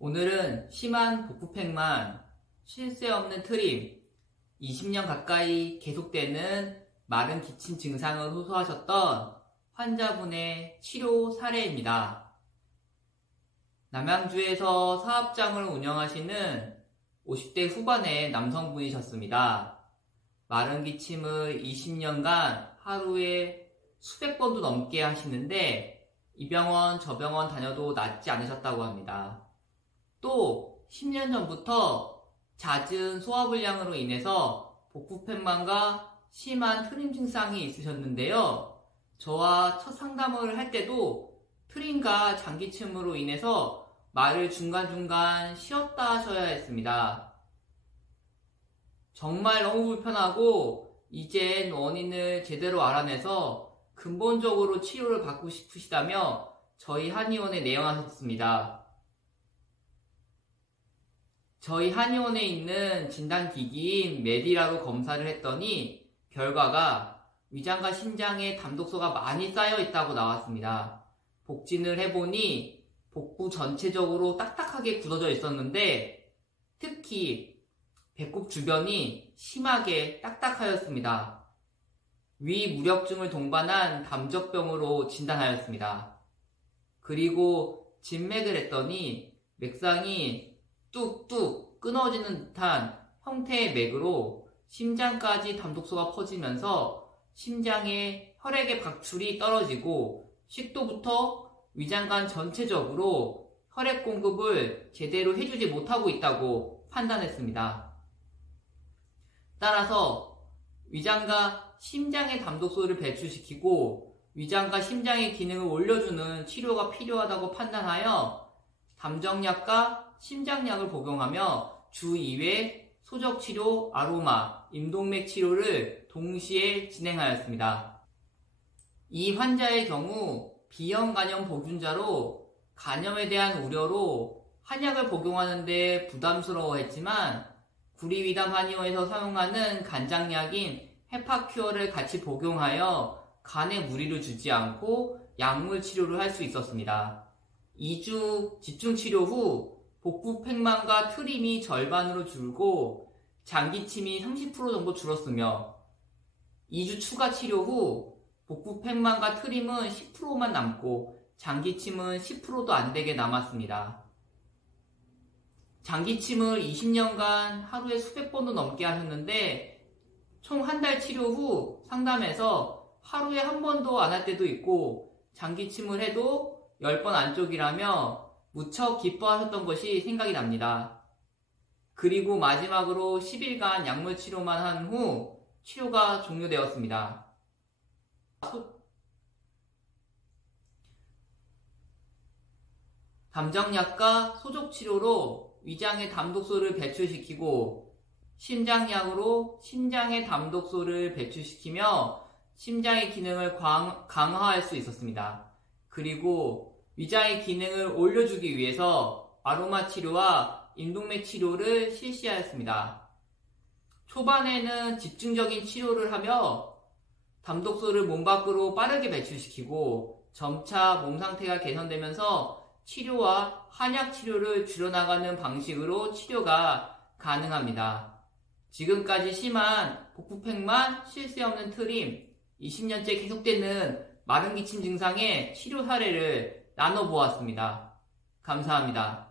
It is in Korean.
오늘은 심한 복부팽만, 쉴 새 없는 트림, 20년 가까이 계속되는 마른 기침 증상을 호소하셨던 환자분의 치료 사례입니다. 남양주에서 사업장을 운영하시는 50대 후반의 남성분이셨습니다. 마른 기침을 20년간 하루에 수백 번도 넘게 하시는데 이 병원 저 병원 다녀도 낫지 않으셨다고 합니다. 또 10년 전부터 잦은 소화불량으로 인해서 복부팽만과 심한 트림 증상이 있으셨는데요. 저와 첫 상담을 할 때도 트림과 장기침으로 인해서 말을 중간중간 쉬었다 하셔야 했습니다. 정말 너무 불편하고 이젠 원인을 제대로 알아내서 근본적으로 치료를 받고 싶으시다며 저희 한의원에 내원하셨습니다. 저희 한의원에 있는 진단기기인 메디라로 검사를 했더니 결과가 위장과 심장에 담독소가 많이 쌓여 있다고 나왔습니다. 복진을 해보니 복부 전체적으로 딱딱하게 굳어져 있었는데 특히 배꼽 주변이 심하게 딱딱하였습니다. 위무력증을 동반한 담적병으로 진단하였습니다. 그리고 진맥을 했더니 맥상이 뚝뚝 끊어지는 듯한 형태의 맥으로 심장까지 담독소가 퍼지면서 심장에 혈액의 박출이 떨어지고 식도부터 위장관 전체적으로 혈액 공급을 제대로 해주지 못하고 있다고 판단했습니다. 따라서 위장과 심장의 담독소를 배출시키고 위장과 심장의 기능을 올려주는 치료가 필요하다고 판단하여 담정약과 심장약을 복용하며 주 2회 소적치료, 아로마, 임동맥 치료를 동시에 진행하였습니다. 이 환자의 경우 비형 간염 보균자로 간염에 대한 우려로 한약을 복용하는데 부담스러워했지만 구리위담 한의원에서 사용하는 간장약인 헤파큐어를 같이 복용하여 간에 무리를 주지 않고 약물 치료를 할 수 있었습니다. 2주 집중치료 후 복부팽만과 트림이 절반으로 줄고 장기침이 30% 정도 줄었으며 2주 추가 치료 후 복부팽만과 트림은 10%만 남고 장기침은 10%도 안 되게 남았습니다. 장기침을 20년간 하루에 수백 번도 넘게 하셨는데 총 한 달 치료 후 상담에서 하루에 한 번도 안 할 때도 있고 장기침을 해도 10번 안쪽이라며 무척 기뻐하셨던 것이 생각이 납니다. 그리고 마지막으로 10일간 약물 치료만 한 후 치료가 종료되었습니다. 담정약과 소족치료로 위장의 담독소를 배출시키고 심장약으로 심장의 담독소를 배출시키며 심장의 기능을 강화할 수 있었습니다. 그리고 위장의 기능을 올려주기 위해서 아로마 치료와 임동맥 치료를 실시하였습니다. 초반에는 집중적인 치료를 하며 담독소를 몸 밖으로 빠르게 배출시키고 점차 몸 상태가 개선되면서 치료와 한약 치료를 줄여나가는 방식으로 치료가 가능합니다. 지금까지 심한 복부팽만, 쉴 새 없는 트림, 20년째 계속되는 마른 기침 증상의 치료 사례를 나눠보았습니다. 감사합니다.